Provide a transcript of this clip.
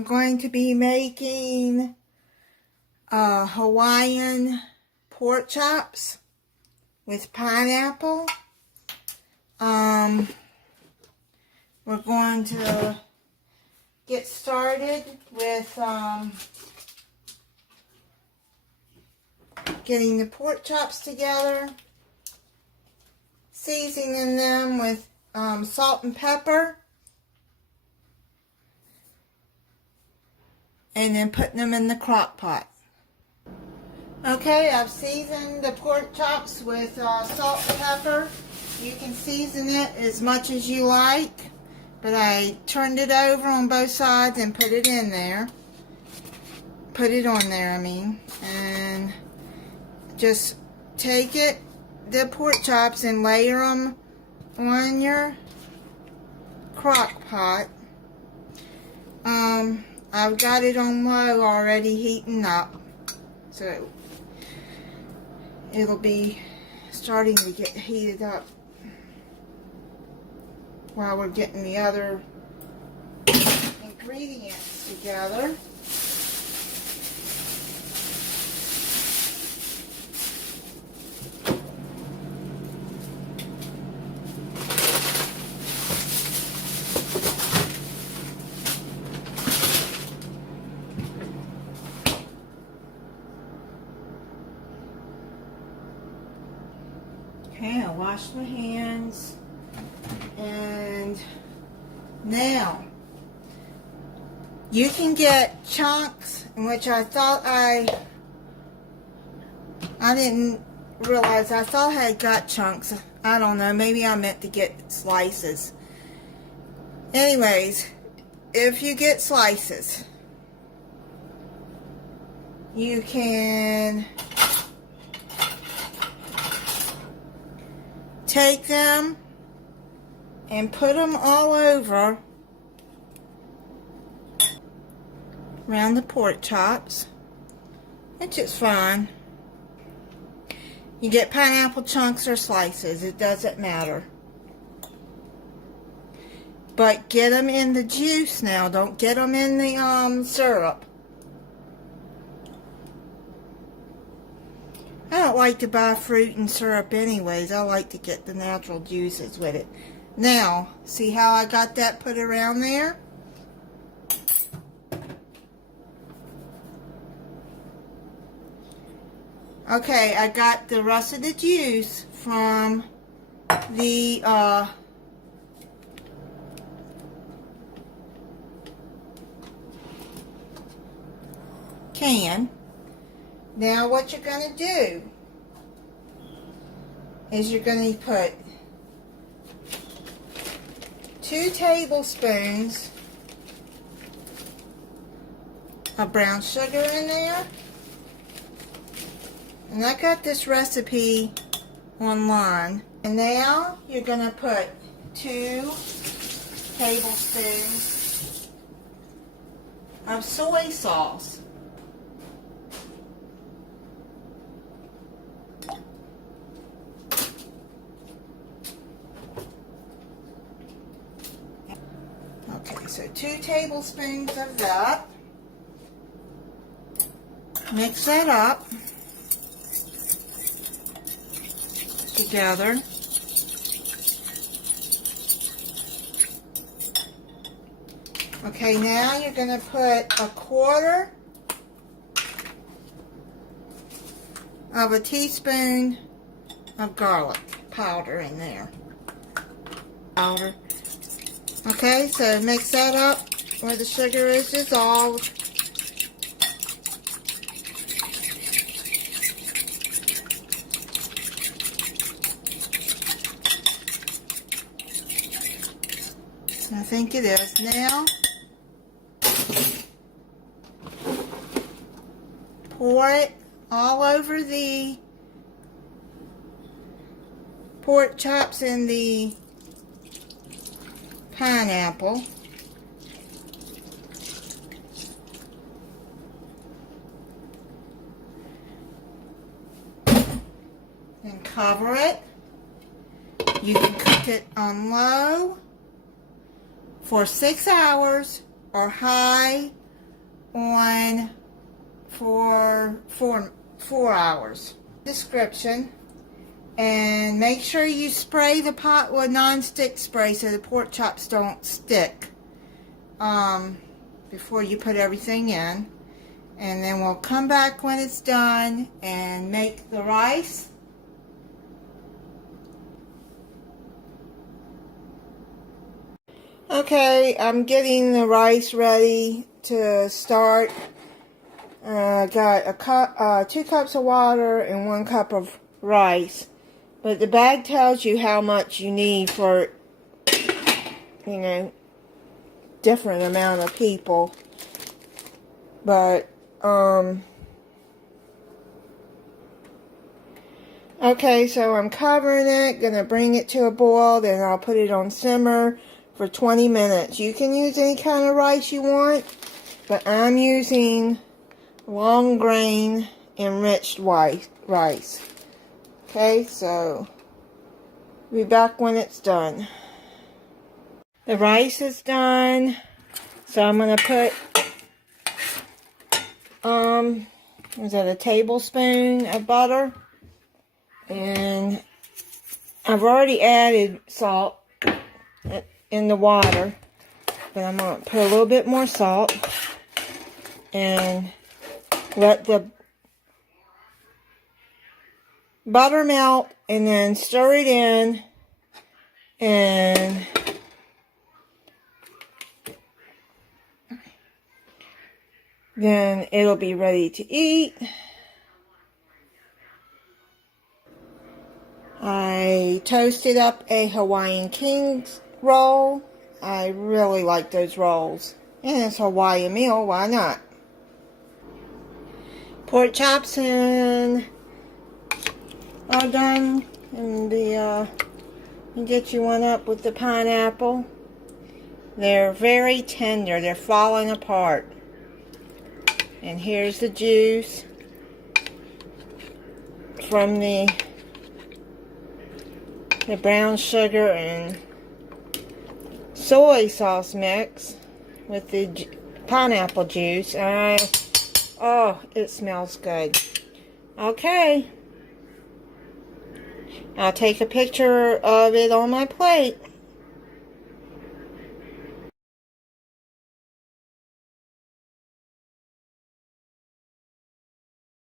I'm going to be making Hawaiian pork chops with pineapple. We're going to get started with getting the pork chops together, seasoning them with salt and pepper, and then putting them in the crock pot. Okay, I've seasoned the pork chops with salt and pepper. You can season it as much as you like, but I turned it over on both sides and put it in there. Put it on there, I mean. And just take the pork chops and layer them on your crock pot. I've got it on low already heating up, so it'll be starting to get heated up while we're getting the other ingredients together. Okay, I washed my hands, and now you can get chunks, in which I thought I didn't realize, I thought I had got chunks. I don't know, maybe I meant to get slices. Anyways, if you get slices, you can take them and put them all over around the pork chops, which is fine. You get pineapple chunks or slices, it doesn't matter. But get them in the juice now, don't get them in the syrup. I don't like to buy fruit and syrup anyways. I like to get the natural juices with it. Now, see how I got that put around there? Okay, I got the rest of the juice from the can. Now what you're going to do is you're going to put 2 tablespoons of brown sugar in there. And I got this recipe online. And now you're going to put 2 tablespoons of soy sauce. Okay, so 2 tablespoons of that. Mix that up together. Okay, now you're going to put 1/4 of a teaspoon of garlic powder in there. Powder. Okay, so mix that up where the sugar is dissolved. I think it is. Now, pour it all over the pork chops and the pineapple. Then cover it. You can cook it on low for 6 hours or high on for 4 hours. Description. And make sure you spray the pot with non-stick spray so the pork chops don't stick before you put everything in. And then we'll come back when it's done and make the rice. Okay, I'm getting the rice ready to start. I got 2 cups of water and 1 cup of rice. But the bag tells you how much you need for, you know, different amount of people. But, okay, so I'm covering it, gonna bring it to a boil, then I'll put it on simmer for 20 minutes. You can use any kind of rice you want, but I'm using long grain enriched rice. Okay, so be back when it's done. The rice is done, so I'm gonna put was that a tablespoon of butter, and I've already added salt in the water, but I'm gonna put a little bit more salt and let the butter melt, and then stir it in, and then it'll be ready to eat. I toasted up a Hawaiian King's roll. I really like those rolls. And it's a Hawaiian meal, why not? Pork chops and all done, and you get you one up with the pineapple. They're very tender. They're falling apart. And here's the juice from the brown sugar and soy sauce mix with the pineapple juice. Oh, it smells good. Okay. I'll take a picture of it on my plate.